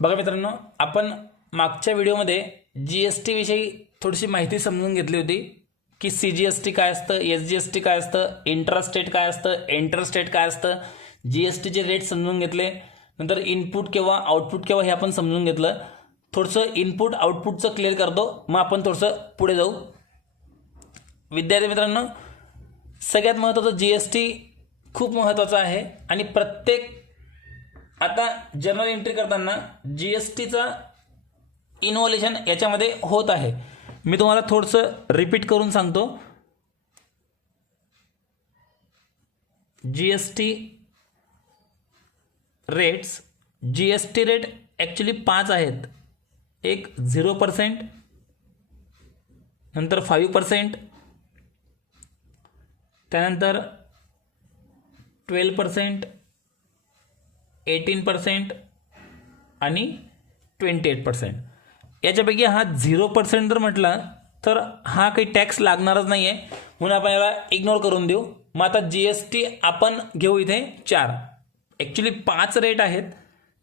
बघा मित्रांनो, आपण मागच्या व्हिडिओमध्ये GST विषयी थोडीशी माहिती समजून घेतली होती की CGST काय असतं, SGST काय असतं, इंट्रास्टेट काय असतं, इंटरस्टेट काय असतं, GSTचे रेट समजून घेतले. नंतर इनपुट केव्हा आउटपुट केव्हा हे आपण समजून घेतलं. थोडंसं इनपुट आउटपुटचं क्लिअर करतो, मग आपण थोडंसं पुढे जाऊ. विद्यार्थी मित्रांनो, सगळ्यात महत्त्वाचं GST खूप महत्त्वाचं आहे आणि प्रत्येक आता जर्नल एंट्री करताना GSTचा इन्व्होल्युशन याच्यामध्ये होत आहे. मी तुम्हाला थोडंसं रिपीट करून सांगतो. GST rates, GST rate actually 5 आहेत. एक 0%, नंतर 5%, त्यानंतर 12%, 18% आणि 28%. याच्यापैकी हा 0% जर म्हटला तर हा काही टॅक्स लागणारच नाही आहे, म्हणून आपण याला इग्नोर करून देऊ. मग आता GST आपण घेऊ इथे 4. ॲक्च्युली 5 रेट आहेत.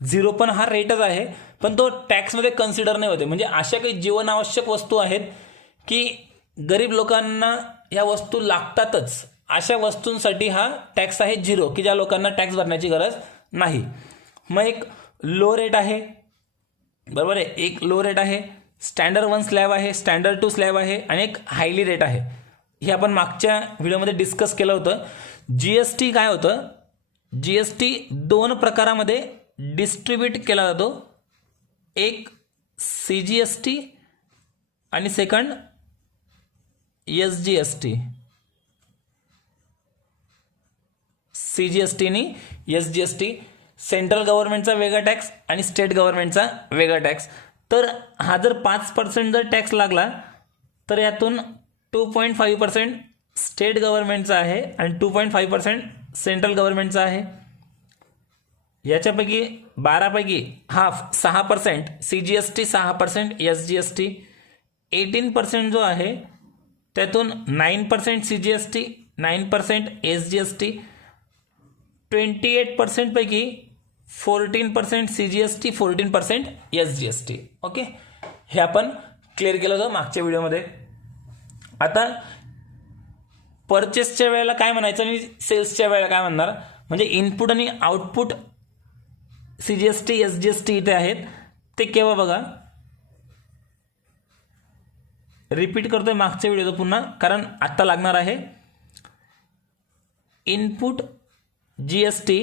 0 पण हा रेटच आहे, पण तो टॅक्समध्ये कन्सिडर नाही होते. म्हणजे अशा काही जीवनावश्यक वस्तू आहेत की गरीब लोकांना ह्या वस्तू लागतातच. अशा वस्तूंसाठी हा टॅक्स आहे 0, की ज्या लोकांना टॅक्स भरण्याची गरज नाही. मग एक लो रेट आहे, बरोबर आहे. एक लो रेट आहे, स्टँडर्ड 1 स्लॅब आहे, स्टँडर्ड 2 स्लॅब आहे आणि एक हायली रेट आहे. हे आपण मागच्या व्हिडिओमध्ये डिस्कस केलं होतं. GST काय होतं, GST 2 प्रकारामध्ये डिस्ट्रीब्यूट केला जातो. एक CGST आणि सेकंड SGST. CGST आणि SGST, सेंट्रल गव्हर्नमेंटचा वेगळा टॅक्स आणि स्टेट गव्हर्नमेंटचा वेगळा टॅक्स. तर हा जर 5% जर टॅक्स लागला तर यातून 2.5% स्टेट गव्हर्नमेंटचा आहे आणि 2.5% सेंट्रल गव्हर्नमेंटचा आहे. याच्यापैकी 12पैकी हाफ 6% CGST, 6% SGST. 18% जो आहे त्यातून 9% CGST, 9% SGST. 28% पैकी 14% CGST, 14% SGST. ओके, हे आपण क्लिअर केलं होतं मागच्या व्हिडिओमध्ये. आता परचेसच्या वेळेला काय म्हणायचं आणि सेल्सच्या वेळेला काय म्हणणार, म्हणजे इनपुट आणि आउटपुट CGST, SGST इथे आहेत. ते केव्हा बघा, रिपीट करतोय मागच्या व्हिडिओचं पुन्हा, कारण आत्ता लागणार आहे. इनपुट GST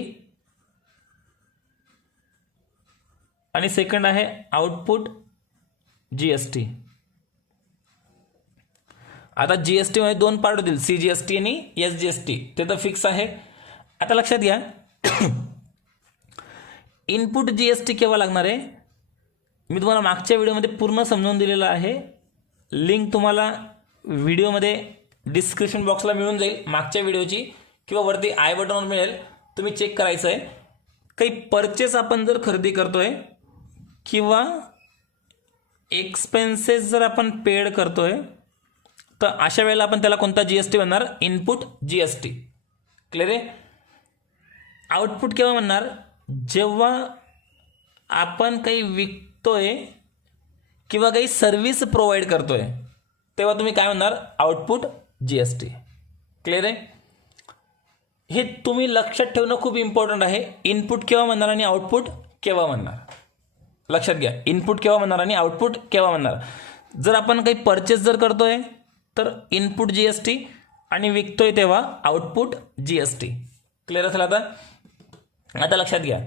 आणि सेकंड आहे आउटपुट GST. आता GST मध्ये 2 पार्ट होतील, CGST आणि SGST. ते तर फिक्स आहे. आता लक्षात घ्या, इनपुट GST केव्हा लागणार आहे, मी तुम्हाला मागच्या व्हिडिओमध्ये पूर्ण समजावून दिलेलं आहे. लिंक तुम्हाला व्हिडिओमध्ये डिस्क्रिप्शन बॉक्सला मिळून जाईल मागच्या व्हिडिओची, किंवा वरती आय बटनवर मिळेल, तुम्ही चेक करायचं आहे. काही परचेस आपण जर खरेदी करतोय किंवा एक्सपेन्सेस जर आपण पेड करतोय तर अशा वेळेला आपण त्याला कोणता GST म्हणणार, इनपुट GST. क्लिअर आहे. आउटपुट केव्हा म्हणणार, जेव्हा आपण काही विकतोय किंवा काही सर्व्हिस प्रोव्हाइड करतोय तेव्हा तुम्ही काय म्हणणार, आउटपुट GST. क्लिअर आहे. हे तुम्ही लक्षात ठेवणं खूप इम्पॉर्टंट आहे. इनपुट केव्हा म्हणणार आणि आउटपुट केव्हा म्हणणार, लक्षात घ्या. इनपुट केव्हा म्हणणार आणि आउटपुट केव्हा म्हणणार. जर आपण काही परचेस जर करतोय तर इनपुट GST आणि विकतोय तेव्हा आउटपुट GST. क्लिअर असेल. आता लक्षात घ्या,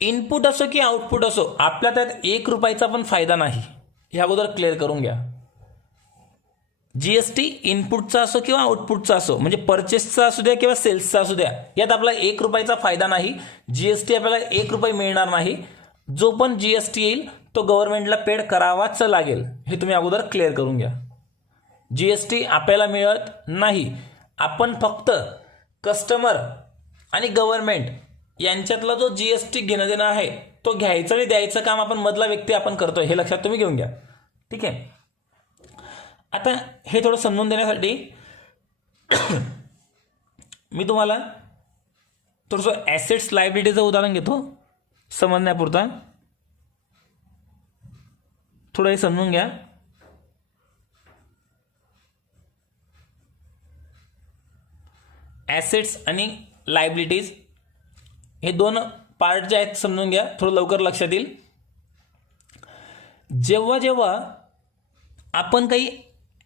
इनपुट असो की आउटपुट असो, आपल्या त्यात 1 रुपयाचा पण फायदा नाही, हे अगोदर क्लिअर करून घ्या. GST इनपुटचा असो किंवा आउटपुटचा असो, म्हणजे परचेसचा असू द्या किंवा सेल्सचा असू द्या, यात आपला 1 रुपयाचा फायदा नाही. GST आपल्याला 1 रुपये मिळणार नाही. जो पण GST येईल तो गव्हर्नमेंटला पेड करावाच लागेल, हे तुम्ही अगोदर क्लिअर करून घ्या. GST आपल्याला मिळत नाही. आपण फक्त कस्टमर आणि गव्हर्नमेंट यांच्यातला जो GST घेणं देणं आहे तो घ्यायचं आणि द्यायचं काम आपण मधला व्यक्ती आपण करतोय, हे लक्षात तुम्ही घेऊन घ्या. ठीक आहे. आता हे थोडं समजून देण्यासाठी मी तुम्हाला थोडंसं ॲसेट्स लायबिलिटीचं उदाहरण घेतो समजण्यापुरता. थोडं हे समजून घ्या. ॲसेट्स आणि लायबिलिटीज हे दोन पार्ट जे आहेत समजून घ्या, थोडं लवकर लक्षात येईल. जेव्हा जेव्हा आपण काही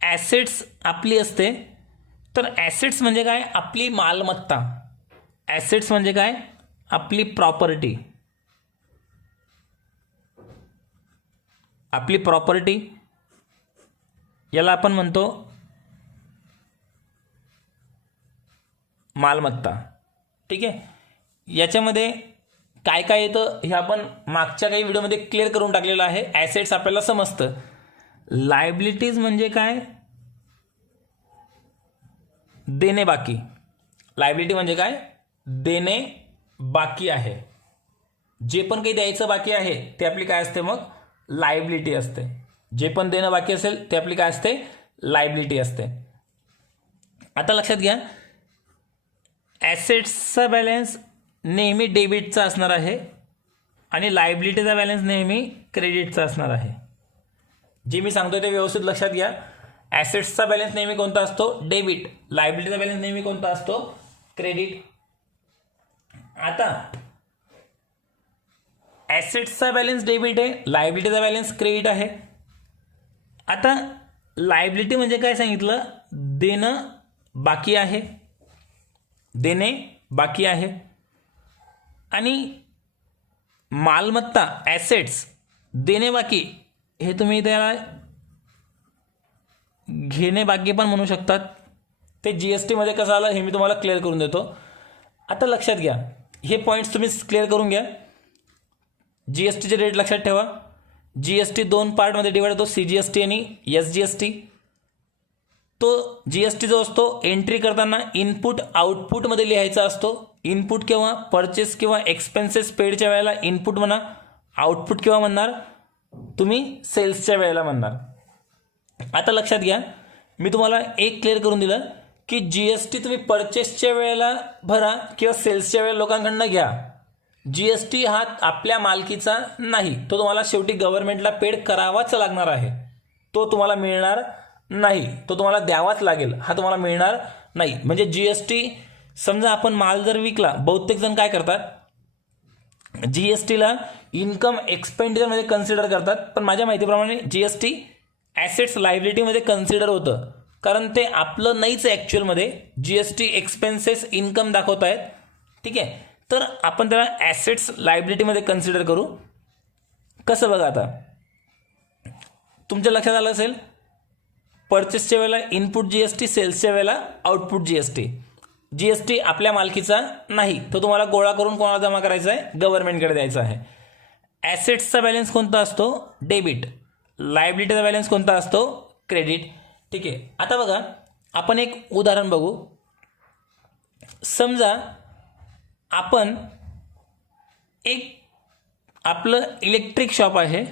ॲसेट्स आपली असते, तर ॲसेट्स म्हणजे काय, आपली मालमत्ता. ॲसेट्स म्हणजे काय, आपली प्रॉपर्टी. आपली प्रॉपर्टी याला आपण म्हणतो मालमत्ता. ठीक आहे. याच्यामध्ये काय काय येतं हे आपण मागच्या काही व्हिडिओमध्ये क्लिअर करून टाकलेलं आहे. ॲसेट्स आपल्याला समजतं. लायबिलिटीज म्हणजे काय, देणे बाकी. लायबिलिटी म्हणजे काय, देणे बाकी आहे. जे पण काही द्यायचं बाकी आहे ते आपली काय असते, मग लायबिलिटी असते. जे पण देणं बाकी असेल ते आपली काय असते, लायबिलिटी असते. आता लक्षात घ्या, ॲसेट्सचा बॅलन्स नेहमी डेबिटचा असणार आहे आणि लायबिलिटीचा बॅलन्स नेहमी क्रेडिटचा असणार आहे. जे मी सांगतोय ते व्यवस्थित लक्षात घ्या. ॲसेट्सचा बॅलन्स नेहमी कोणता असतो, डेबिट. लायबिलिटीचा बॅलन्स नेहमी कोणता असतो, क्रेडिट. आता ॲसेट्सचा बॅलन्स डेबिट आहे, लायबिलिटीचा बॅलन्स क्रेडिट आहे. आता लायबिलिटी म्हणजे काय सांगितलं, देणं बाकी आहे, देणे बाकी आहे. आणि मालमत्ता ॲसेट्स देणे बाकी, हे तुम्ही त्याला घेणे बाकी पण म्हणू शकतात. ते GST मध्ये कसं आलं हे मी तुम्हाला क्लिअर करून देतो. आता लक्षात घ्या, हे पॉईंट्स तुम्ही क्लिअर करून घ्या. GSTचे रेट लक्षात ठेवा. GST दोन पार्टमध्ये डिवाइड होतो, CGST आणि SGST. तो GST जो असतो एंट्री करताना इनपुट आउटपुटमध्ये लिहायचा असतो. इनपुट किंवा परचेस किंवा एक्सपेन्सेस पेडच्या वेळेला इनपुट म्हणा, आउटपुट किंवा म्हणणार तुम्ही सेल्सच्या वेळेला म्हणणार. आता लक्षात घ्या, मी तुम्हाला एक क्लिअर करून दिलं की GST तुम्ही परचेसच्या वेळेला भरा किंवा सेल्सच्या वेळेला लोकांकडनं घ्या. GST हा आपल्या मालकीचा नाही, तो तुम्हाला शेवटी गव्हर्नमेंटला पेड करावाच लागणार आहे. तो तुम्हाला मिळणार नाही, तो तुम्हाला द्यावाच लागेल, हा तुम्हाला मिळणार नाही. म्हणजे GST समजा आपण माल जर विकला, बहुतेक जण काय करतात, GSTला इन्कम एक्सपेंडिचरमध्ये कन्सिडर करतात. पण माझ्या माहितीप्रमाणे GST ॲसेट्स लायबिलिटीमध्ये कन्सिडर होतं, कारण ते आपलं नाहीच आहे ॲक्च्युअलमध्ये. GST एक्सपेन्सेस इन्कम दाखवत आहेत. ठीक आहे, तर आपण त्याला ॲसेट्स लायबिलिटीमध्ये कन्सिडर करू. कसं बघा, आता तुमच्या लक्षात आलं असेल, परचेसच्या वेळेला इनपुट GST, सेल्सच्या वेळेला आउटपुट GST. GST आपल्या मालकीचा नाही, तो तुम्हाला गोळा करून कोणाला जमा करायचा आहे, गव्हर्नमेंटकडे द्यायचा आहे. ॲसेट्सचा बॅलन्स कोणता असतो, डेबिट. लायबिलिटीचा बॅलन्स कोणता असतो, क्रेडिट. ठीक आहे. आता बघा, आपण एक उदाहरण बघू. समजा आपण एक आपलं इलेक्ट्रिक शॉप आहे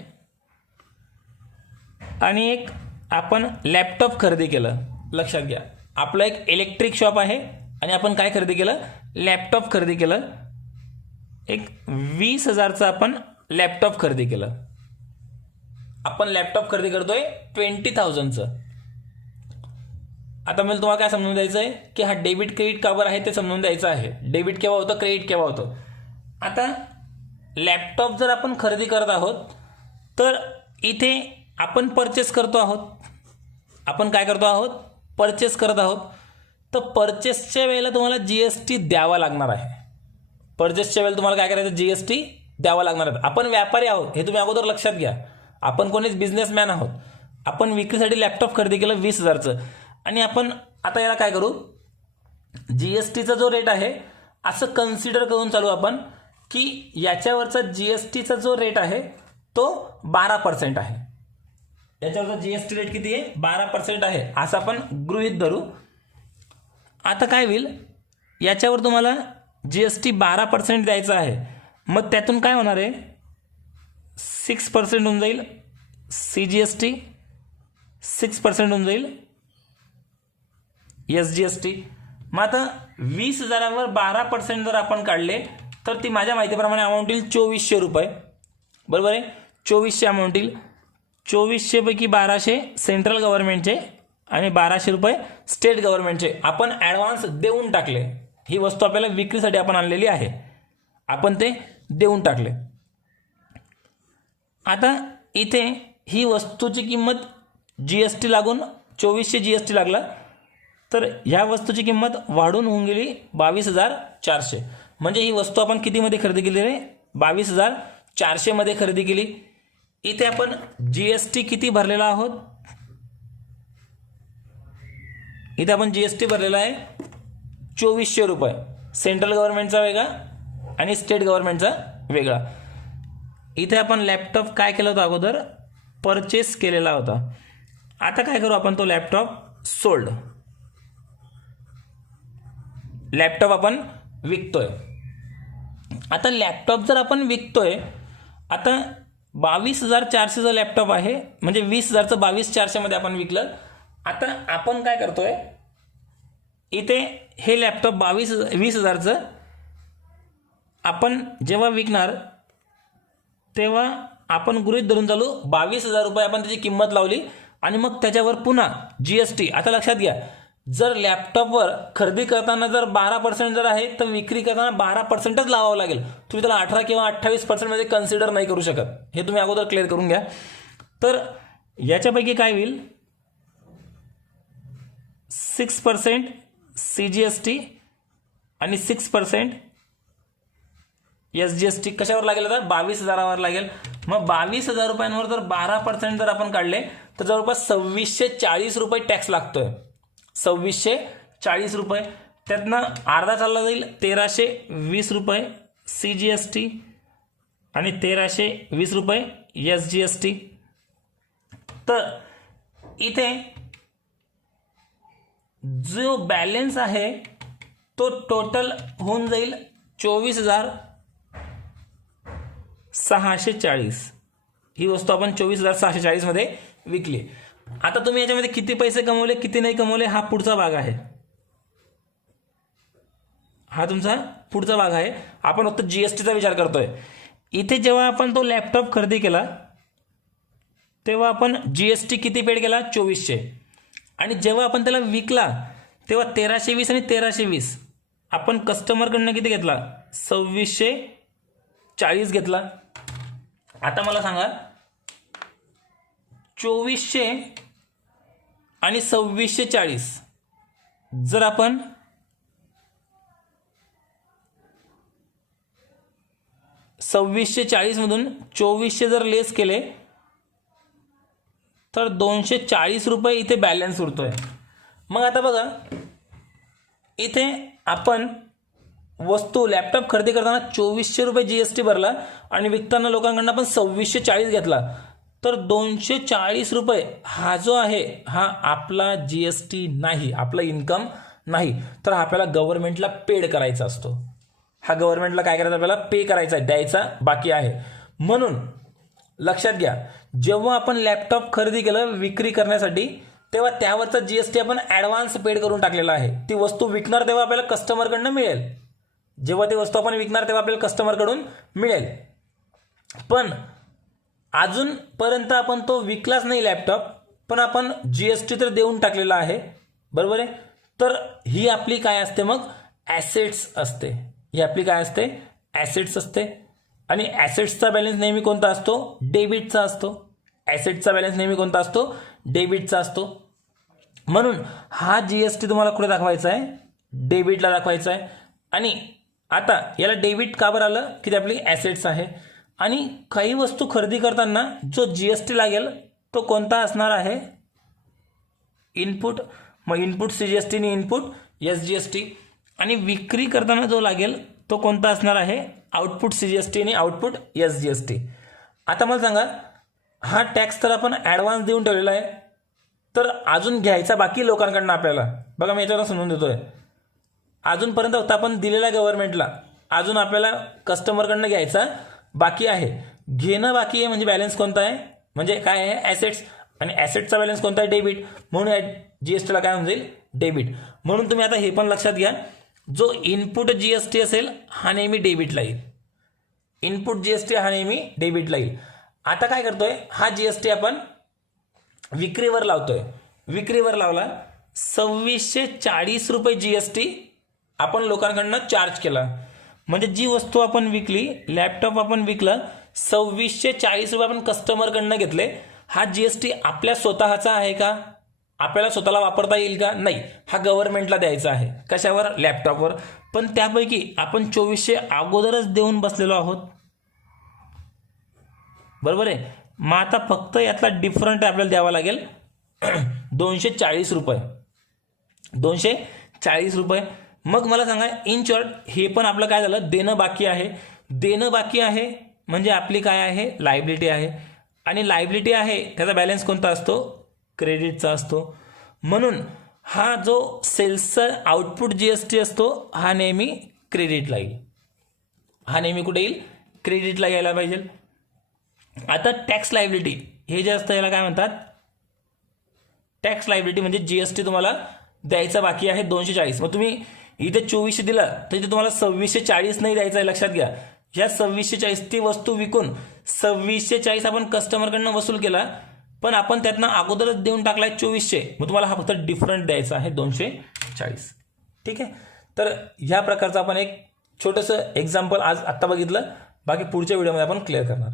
आणि एक आपण लॅपटॉप खरेदी केलं. लक्षात घ्या, आपलं एक इलेक्ट्रिक शॉप आहे आणि आपण काय खरेदी केलं, लॅपटॉप खरेदी केलं. एक 20,000चा आपण लॅपटॉप खरेदी केलं. आपण लॅपटॉप खरेदी करतोय 20,000चं. आता मला तुम्हाला काय समजून द्यायचं आहे की हा डेबिट क्रेडिट का बरं आहे ते समजून द्यायचं आहे. डेबिट केव्हा होतं, क्रेडिट केव्हा होतं. आता लॅपटॉप जर आपण खरेदी करत आहोत तर इथे आपण परचेस करतो आहोत. आपण काय करतो आहोत, परचेस करत आहोत. तर परचेसच्या वेळेला तुम्हाला GST द्यावा लागणार आहे. परचेसच्या वेळेला तुम्हाला काय करायचं, GST द्यावा लागणार आहे. आपण व्यापारी आहोत हे तुम्ही अगोदर लक्षात घ्या. आपण कोणीच बिझनेसमॅन आहोत. आपण विक्रीसाठी लॅपटॉप खरेदी केलं 20,000चं आणि आपण आता याला काय करू, GSTचा जो रेट आहे असं कन्सिडर करून चालू आपण की याच्यावरचा GSTचा जो रेट आहे तो 12% आहे. याच्यावरचा GST रेट किती आहे, 12% आहे, असं आपण गृहीत धरू. आता काय होईल, याच्यावर तुम्हाला GST 12% द्यायचा आहे. मग त्यातून काय होणार आहे, 6% होऊन जाईल CGST, 6% होऊन जाईल SGST. मग आता 20,000वर 12% जर आपण काढले तर ती माझ्या माहितीप्रमाणे अमाऊंट येईल 2400 रुपये. बरोबर आहे, 2400 अमाऊंट येईल. 2400 पैकी 1200 सेंट्रल गव्हर्नमेंटचे आणि 1200 रुपये स्टेट गव्हर्नमेंटचे आपण ॲडव्हान्स देऊन टाकले. ही वस्तू आपल्याला विक्रीसाठी आपण आणलेली आहे, आपण ते देऊन टाकले. आता इथे ही वस्तूची किंमत GST लागून 2400 GST लागला, तर ह्या वस्तूची किंमत वाढून होऊन गेली 22,400. म्हणजे ही वस्तू आपण कितीमध्ये खरेदी केली रे? 22,400 मध्ये खरेदी केली. इथे आपण GST किती भरलेला आहोत? इथे आपण GST भरलेला आहे 2400 रुपये. सेंट्रल गव्हर्नमेंटचा वेगळा आणि स्टेट गव्हर्नमेंटचा वेगळा. इथे आपण लॅपटॉप काय केलं होतं अगोदर? परचेस केलेला होता. आता काय करू आपण? तो लॅपटॉप सोल्ड, लॅपटॉप आपण विकतोय. आता लॅपटॉप जर आपण विकतोय, आता 22,400चा लॅपटॉप आहे, म्हणजे 20,000चं 22,400 मध्ये आपण विकलं. आता आपण काय करतोय? इथे हे लॅपटॉप 20,000चं आपण जेव्हा विकणार तेव्हा आपण गृहीत धरून चालू 22,000 रुपये आपण त्याची किंमत लावली आणि मग त्याच्यावर पुन्हा GST. आता लक्षात घ्या, जर लॅपटॉपवर खरेदी करताना जर 12% जर आहे तर विक्री करताना 12%च लावावं लागेल. तुम्ही त्याला 18 किंवा 28% मध्ये कन्सिडर नाही करू शकत. हे तुम्ही अगोदर क्लिअर करून घ्या. तर याच्यापैकी काय होईल? 6% CGST आणि 6% SGST कशावर लागेल? तर 22,000वर लागेल. मग 22,000 रुपयांवर जर 12% जर आपण काढले तर जवळपास 2,640 रुपये टॅक्स लागतोय. 2,640 रुपये. त्यातनं अर्धा चालला जाईल 1,320 रुपये CGST आणि 1,320 रुपये SGST. तर इथे जो बॅलन्स आहे तो टोटल होऊन जाईल 24,640. ही वस्तू आपण 24,640 मध्ये विकली. आता तुम्ही याच्यामध्ये किती पैसे कमवले किती नाही कमवले हा पुढचा भाग आहे. हा तुमचा पुढचा भाग आहे. आपण फक्त GSTचा विचार करतोय. इथे जेव्हा आपण तो लॅपटॉप खरेदी केला तेव्हा आपण GST किती पेड केला? 2400. आणि जेव्हा आपण त्याला विकला तेव्हा 1,320 आणि 1,320 आपण कस्टमरकडनं किती घेतला? 2,640 घेतला. आता मला सांगा 2,400 आणि 2,640 जर आपण मधून 2,400 जर लेस केले तर 240 रुपये इथे बॅलन्स उरतोय. मग आता बघा, इथे आपण वस्तू लॅपटॉप खरेदी करताना 2,400 रुपये GST भरला आणि विकताना लोकांकडून आपण 2,640 घेतला. तर 240 रुपये हा जो आहे हा आपला GST नाही, आपला इन्कम नाही. तर हा आपल्याला गव्हर्नमेंटला पेड करायचा असतो. हा गव्हर्नमेंटला काय करायचा? आपल्याला पे करायचा, द्यायचा बाकी आहे. म्हणून लक्षात घ्या, जेव्हा आपण लॅपटॉप खरेदी केलं विक्री करण्यासाठी तेव्हा त्यावरचा GST आपण ॲडव्हान्स पेड करून टाकलेला आहे. ती वस्तू विकणार तेव्हा आपल्याला कस्टमरकडनं मिळेल. जेव्हा ती वस्तू आपण विकणार तेव्हा आपल्याला कस्टमरकडून मिळेल. पण अजूनपर्यंत आपण तो विकलाच नाही लॅपटॉप, पण आपण GST तर देऊन टाकलेला आहे, बरोबर आहे. तर ही आपली काय असते? मग ॲसेट्स असते. ही आपली काय असते? ॲसेट्स असते. आणि ॲसेट्सचा बॅलन्स नेहमी कोणता असतो? डेबिटचा असतो. ॲसेट्सचा बॅलन्स नेहमी कोणता असतो? डेबिटचा असतो. म्हणून हा GST तुम्हाला कुठे दाखवायचा आहे? डेबिटला दाखवायचा आहे. आणि आता याला डेबिट का बरं आलं? की ती आपली ॲसेट्स आहे. आणि काही वस्तू खरेदी करताना जो GST लागेल तो कोणता असणार आहे? इनपुट. मग इनपुट CGST आणि इनपुट SGST. आणि विक्री करताना जो लागेल तो कोणता असणार आहे? आउटपुट CGST आणि आउटपुट SGST. आता मला सांगा, हा टॅक्स तर आपण ॲडव्हान्स देऊन ठेवलेला आहे, तर अजून घ्यायचा बाकी लोकांकडनं आपल्याला. बघा मी याच्यावर समजून देतोय. अजूनपर्यंत होता आपण दिलेला गव्हर्नमेंटला, अजून आपल्याला कस्टमरकडनं घ्यायचा बाकी आहे. घेणं बाकी आहे म्हणजे बॅलन्स कोणता आहे? म्हणजे काय आहे? ॲसेट्स. आणि ॲसेटचा बॅलन्स कोणता आहे? डेबिट. म्हणून GSTला काय होऊन जाईल? डेबिट. म्हणून तुम्ही आता हे पण लक्षात घ्या, जो इनपुट GST असेल हा नेहमी डेबिटला येईल. इनपुट GST हा नेहमी डेबिटला येईल. आता काय करतोय, हा जीएसटी आपण विक्रीवर लावतोय. विक्रीवर लावला, 2640 रुपये जीएसटी आपण लोकांकडनं चार्ज केला. म्हणजे जी वस्तू आपण विकली, लॅपटॉप आपण विकलं, 2640 रुपये आपण कस्टमरकडनं घेतले. हा जीएसटी आपल्या स्वतःचा आहे का? आपल्याला स्वतःला वापरता येईल का? नाही, हा गव्हर्नमेंटला द्यायचा आहे. कशावर? लॅपटॉपवर. पण त्यापैकी आपण 2400 अगोदरच देऊन बसलेलो आहोत, बरोबर आहे. मग आता फक्त यातला डिफरंट आपल्याला द्यावा लागेल 240 रुपये. 240 रुपये. मग मला सांगा, इन शॉर्ट हे पण आपलं काय झालं, देणं बाकी आहे. देणं बाकी आहे म्हणजे आपली काय आहे, लायबिलिटी आहे. आणि लायबिलिटी आहे त्याचा बॅलन्स कोणता असतो, क्रेडिटचा असतो. म्हणून हा जो सेल्सचा आउटपुट जीएसटी असतो, हा नेहमी क्रेडिटला येईल. हा नेहमी कुठे येईल, क्रेडिटला यायला पाहिजे. आता टॅक्स लायबिलिटी हे जे असतं याला काय म्हणतात, टॅक्स लायबिलिटी म्हणजे जीएसटी तुम्हाला द्यायचा बाकी आहे 240. मग तुम्ही इथे 2400 दिला तर इथे तुम्हाला 2640 नाही द्यायचा आहे, लक्षात घ्या. ह्या 2640 ती वस्तू विकून 2640 आपण कस्टमरकडनं वसूल केला, पण आपण त्यातनं अगोदरच देऊन टाकलाय 2400. मग तुम्हाला हा फक्त डिफरंट द्यायचा आहे 240. ठीक आहे. तर ह्या प्रकारचं आपण एक छोटंसं एक्झाम्पल आज आत्ता बघितलं. बाकी पुढच्या व्हिडिओमध्ये आपण क्लिअर करणार.